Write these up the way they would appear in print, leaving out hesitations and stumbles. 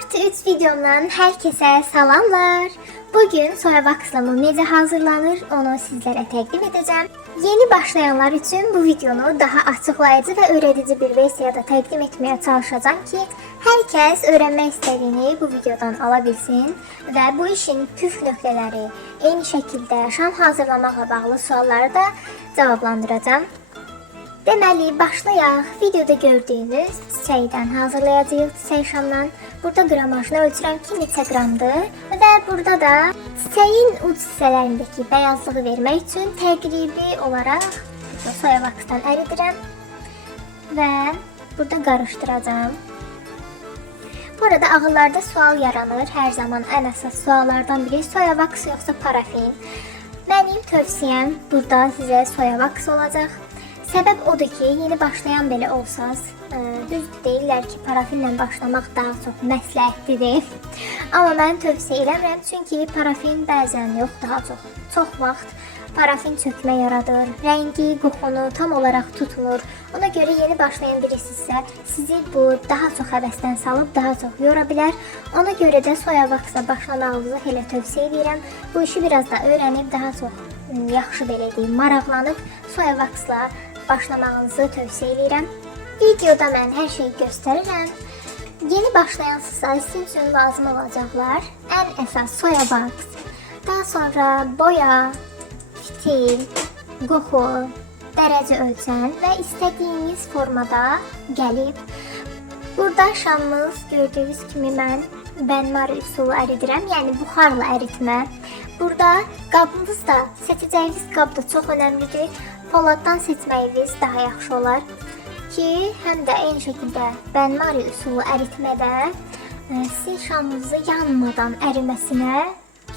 Part 3 videomdan herkese salamlar. Bugün soya bakslama necə hazırlanır onu sizlere təqdim edeceğim. Yeni başlayanlar için bu videonu daha açıklayıcı ve öğretici bir versiyada təqdim etmeye çalışacağım ki herkes öğrenmek istediğini bu videodan alabilsin ve bu işin püf nöqtələri, eyni şəkildə şam hazırlamaqla bağlı sualları da cavablandıracağım. Deməli, başlayaq. Videoda gördüyünüz çiçəkdən hazırlayacağıq, çiçək şamdan. Burada qramajını ölçürəm ki, neçə qramdır. Və burada da çiçəyin uc hissələrindəki bəyazlığı vermək üçün təqribi olaraq soya vaksdan əridirəm. Və burada qarışdıracağım. Bu arada ağıllarda sual yaranır. Hər zaman ən əsas suallardan biri soya vaks yoxsa parafin. Mənim tövsiyəm burada sizə soya vaks olacaq. Səbəb odur ki, yeni başlayan belə olsaz, düz deyirlər ki, parafinlə başlamaq daha çox məsləhətlidir. Amma mən tövsiyə eləmirəm, çünki parafin bəzən yox, daha çox vaxt parafin çökmə yaradır, rəngi, qoxunu tam olaraq tutmur. Ona görə yeni başlayan birisi sizi bu daha çox həvəsdən salıb daha çox yora bilər. Ona görə də soya vaksla başlamağınızı elə tövsiyə edirəm. Bu işi biraz da öyrənib daha çox yaxşı belə deyim, maraqlanıb soya vaksla başlamağınızı tövsiyə edirəm. Videoda mən hər şeyi göstərirəm. Yeni başlayansınızsa sizin üçün lazım olacaqlar ən əsas soya vaks, daha sonra boya, fitil, qoxu, dərəcə ölçən və istədiyiniz formada gəlib. Burada şamımız gördüyünüz kimi mən benmari üsulu əridirəm, yəni buxarla əritmə. Burada qabınız da, seçəcəyiniz qab da çox önəmlidir. Poladdan seçməyiniz daha yaxşı olar ki, həm də eyni şəkildə benmari üsulu əritmədə sizin şamınızı yanmadan əriməsinə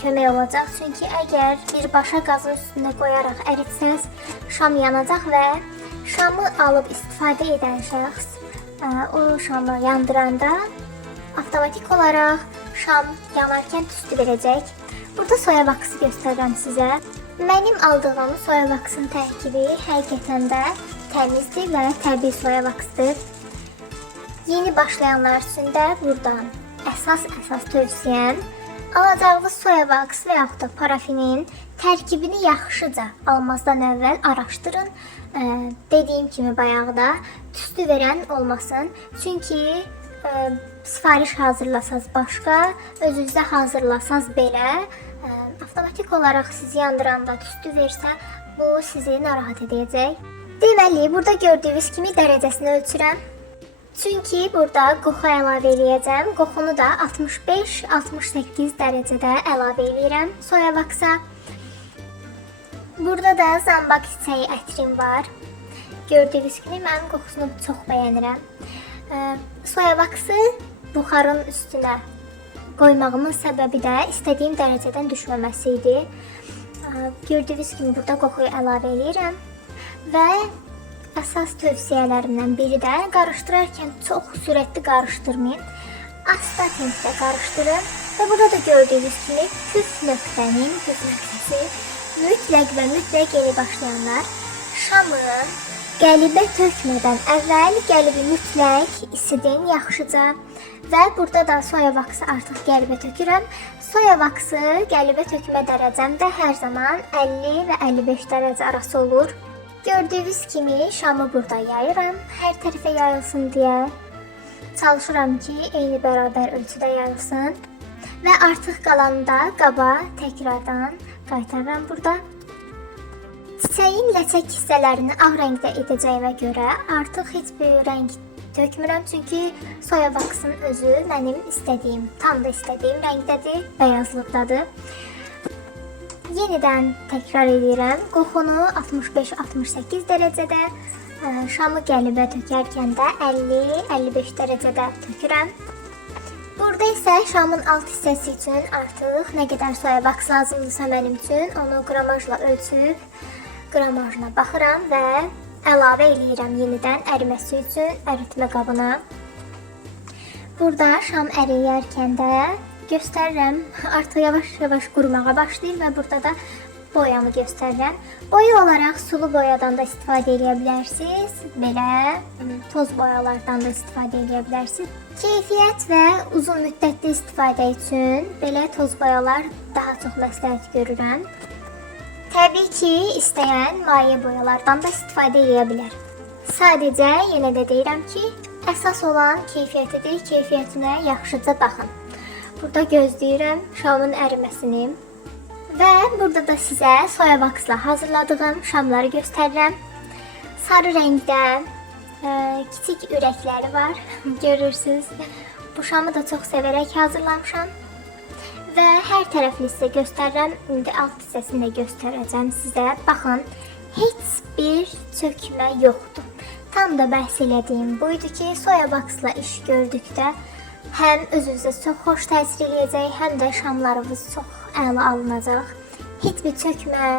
kömək olacaq. Çünki əgər birbaşa qazın üstünə qoyaraq əritsəz, şam yanacaq və şamı alıb istifadə edən şəxs o şamı yandıranda avtomatik olaraq şam yanarkən tüstü verəcək. Burada soya vaksı göstərirəm sizə. Mənim aldığım soya vaksın tərkibi həqiqətən də təmizdir və təbii soya vaksıdır. Yeni başlayanlar üçün də buradan əsas tövsiyəm alacağınız soya vaks və yaxud da parafinin tərkibini yaxşıca almazdan əvvəl araşdırın. Dediyim kimi bayaqda tüstü verən olmasın. Çünki sifariş hazırlasaz başqa, özünüzdə hazırlasaz belə avtomatik olaraq sizi yandıranda tüstü versə, bu sizi narahat edəcək. Deməli, burada gördüyünüz kimi dərəcəsini ölçürəm. Çünki burada qoxu əlavə eləyəcəm. Qoxunu da 65-68 dərəcədə əlavə eləyirəm soya vaksa. Burada da zambaq çiçəyi ətrim var. Gördüyünüz kimi mən qoxusunu çox bəyənirəm. Soya vaksı buxarın üstünə qoymağımın səbəbi də istədiyim dərəcədən düşməməsi idi. Gördüyünüz kimi burada qoxuyu əlavə eləyirəm. Və əsas tövsiyələrimdən biri də qarışdırarkən çox sürətli qarışdırmayın. Asta tempdə qarışdırın. Və burada da gördüyünüz kimi püf nöqtəsi mütləq yeni başlayanlar şamı qəlibə tökmədən əvvəl qəlibi mütləq isidin yaxşıca. Və burada da soya vaksı artıq qəlibə tökürəm. Soya vaksı qəlibə tökmə dərəcəm də hər zaman 50 və 55 dərəcə arası olur. Gördüyünüz kimi şamı burada yayıram. Hər tərəfə yayılsın deyə çalışıram ki, eyni bərabər ölçüdə yayılsın. Və artıq qalanı da qaba təkrardan qaytarıram burada. Çiçəyin ləçək hissələrini ağ rəngdə edəcəyimə görə artıq heç bir rəng tökmürəm. Çünki soya vaksın özü mənim istədiyim, tam da istədiyim rəngdədir, bəyazlıqdadır. Yenidən təkrar edirəm. Qoxunu 65-68 dərəcədə, şamı qəlibə tökərkən də 50-55 dərəcədə tökürəm. Burada isə şamın alt hissəsi üçün artıq nə qədər soya vaks lazımdırsa mənim üçün onu qramajla ölçüb qramajına baxıram və əlavə eləyirəm yenidən əriməsi üçün əritmə qabına. Burada şam əriyərkən də göstərirəm, artıq yavaş-yavaş qurumağa başlayır və burada da boyamı göstərirəm. Boya olaraq sulu boyadan da istifadə edə bilərsiniz. Belə toz boyalardan da istifadə edə bilərsiniz. Keyfiyyət və uzun müddətli istifadə üçün belə toz boyalar daha çox məsləhət görürəm. Təbii ki, istəyən maye boyalardan da istifadə edə bilər. Sadəcə yenə də deyirəm ki, əsas olan keyfiyyətidir. Keyfiyyətinə yaxşıca baxın. Burada gözləyirəm şamın əriməsini. Və burada da sizə soya vaksla hazırladığım şamları göstərirəm. Sarı rəngdə kiçik ürəkləri var. Görürsünüz. Bu şamı da çox sevərək hazırlamışam. Və hər tərəfli sizə göstərirəm. İndi alt hissəsini də göstərəcəm sizə. Baxın, heç bir çökmə yoxdur. Tam da bəhs elədiyim buydu ki, soya vaksla iş gördükdə həm özünüzə çox xoş təsir eləyəcək, həm də şamlarınız çox əla alınacaq. Heç bir çökmə,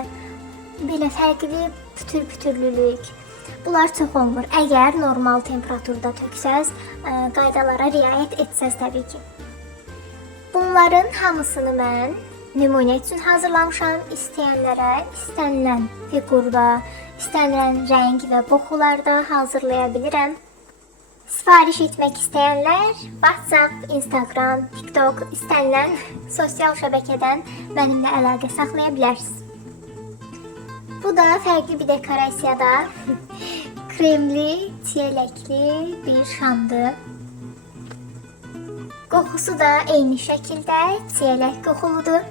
belə fərqli pütür-pütürlülük. Bunlar çox olmur. Əgər normal temperaturda töksəz, qaydalara riayət etsəz təbii ki. Bunların hamısını mən nümunə üçün hazırlamışam. İstəyənlərə istənilən fiqurda, istənilən rəng və qoxularda hazırlaya bilirəm. Sifariş etmək istəyənlər WhatsApp, Instagram, TikTok, istənilən sosial şəbəkədən mənimlə əlaqə saxlaya bilərsiniz. Bu da fərqli bir dekorasiyada kremli, çiyələkli bir şamdır. Qoxusu da eyni şəkildə çiyələk qoxuludur.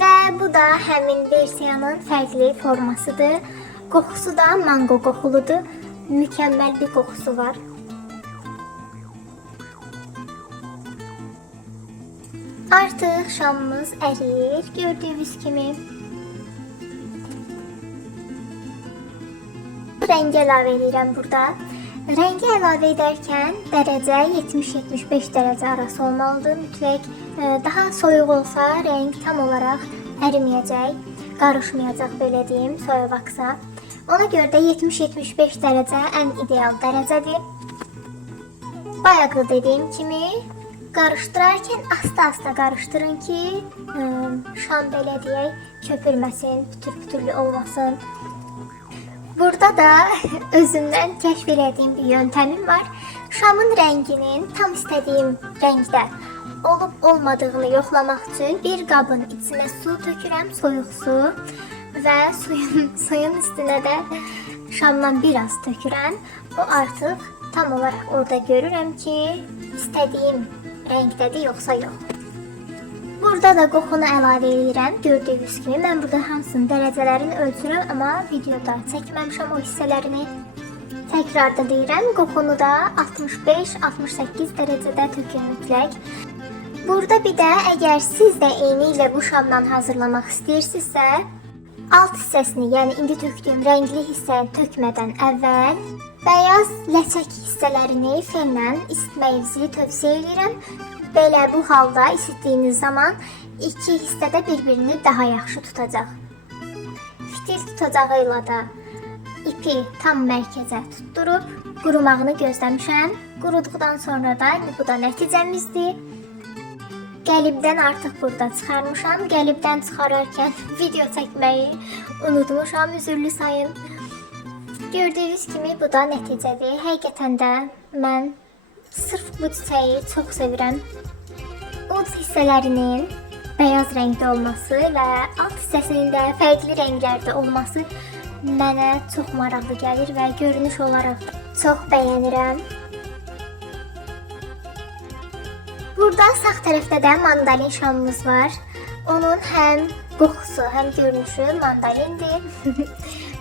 Və bu da həmin versiyanın fərqli formasıdır. Qoxusu da mango qoxuludur. Mükəmməl bir qoxusu var. Artıq şamımız əriyir, gördüyünüz kimi. Rəngi əlavə edirəm burada. Rəngi əlavə edərkən dərəcə 70-75 dərəcə arası olmalıdır. Mütləq daha soyuq olsa rəng tam olaraq əriməyəcək, qarışmayacaq belə deyim soya vaksa. Ona görə də 70-75 dərəcə ən ideal dərəcədir. Bayaq da dediyim kimi qarışdırarkən asta-asta qarışdırın ki, şam belə deyək, köpürməsin, pütür-pütürlü olmasın. Burada da özümdən kəşf elədiyim bir yöntəmim var. Şamın rənginin tam istədiyim rəngdə olub-olmadığını yoxlamaq üçün bir qabın içinə su tökürəm, soyuq su. Və suyun üstünə də şamdan biraz tökürəm. O artıq tam olaraq orada görürəm ki, istədiyim rəngdədir yoxsa yox. Burada da qoxunu əlavə edirəm. Gördüyünüz kimi mən burada hamısının dərəcələrini ölçürəm, amma videoda çəkməmişəm o hissələrini. Təkrar da deyirəm, qoxunu da 65-68 dərəcədə tökün mütləq. Burada bir də əgər siz də eyni ilə bu şamdan hazırlamaq istəyirsinizsə, alt hissəsini, yəni indi tökdüyüm rəngli hissəni tökmədən əvvəl bəyaz ləçək hissələrini fenlə isitməyinizi tövsiyə edirəm. Belə bu halda isitdiyiniz zaman iki hissədə bir-birini daha yaxşı tutacaq. Fitil tutacağıyla da ipi tam mərkəzə tutturub qurumağını gözləmişəm. Quruduqdan sonra da bu da nəticəmizdir. Qəlibdən artıq burada çıxarmışam. Qəlibdən çıxararkən video çəkməyi unutmuşam, üzürlü sayın. Gördüyünüz kimi bu da nəticədir. Həqiqətən də mən sırf bu çiçəyi çox sevirəm. Uc hissələrinin bəyaz rəngdə olması və alt hissəsinin də fərqli rənglərdə olması mənə çox maraqlı gəlir və görünüş olaraq çox bəyənirəm. Burada sağ tərəfdə də mandalin şamımız var. Onun həm qoxusu, həm görünüşü mandalindir.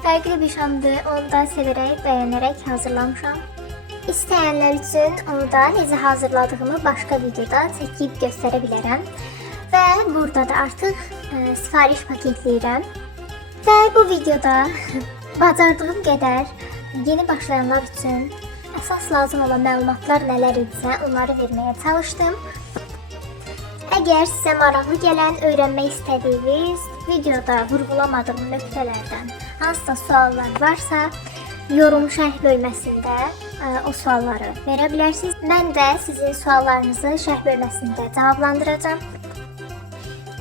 Fərqli bir şamdır. Onu da sevərək, bəyənərək hazırlamışam. İstəyənlər üçün onu da necə hazırladığımı başqa videoda çəkib göstərə bilərəm. Və burada da artıq sifariş paketləyirəm. Və bu videoda bacardığım qədər yeni başlayanlar üçün əsas lazım olan məlumatlar nələr idisə, onları verməyə çalışdım. Əgər sizə maraqlı gələn, öyrənmək istədiyiniz, videoda vurğulamadığım nöqtələrdən hansısa suallar varsa, yorum şərh bölməsində o sualları verə bilərsiniz. Mən də sizin suallarınızı şərh bölməsində cavablandıracağam.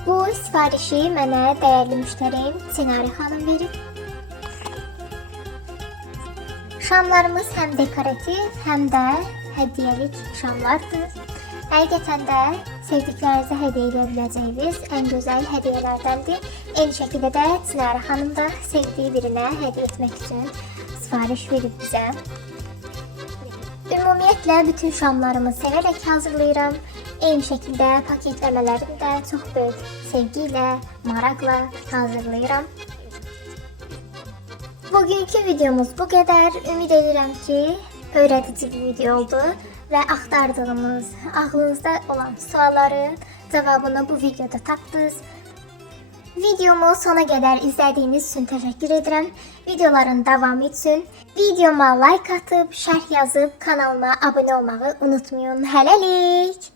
Bu sifarişi mənə dəyərli müştərim Ssenari xanım verib. Şamlarımız həm dekorativ, həm də hədiyyəlik şamlardır. Həqiqətən də sevdiklərinizə hədiyyə edə biləcəyiniz ən gözəl hədiyyələrdəndir. Eyni şəkildə də Ssenari xanım da sevdiyi birinə hədiyyə etmək üçün sifariş verib bizə. Ümumiyyətlə bütün şamlarımı sevərək hazırlayıram. Eyni şəkildə paketləmələrimi də çox böyük sevgi ilə, maraqla hazırlayıram. Bugünkü videomuz bu qədər. Ümid edirəm ki, öyrədici bir video oldu və axtardığımız, ağlınızda olan sualların cavabını bu videoda tapdınız. Videomu sona qədər izlədiyiniz üçün təşəkkür edirəm. Videoların davamı üçün videoma like atıb, şərh yazıb, kanalıma abunə olmağı unutmayın. Hələlik!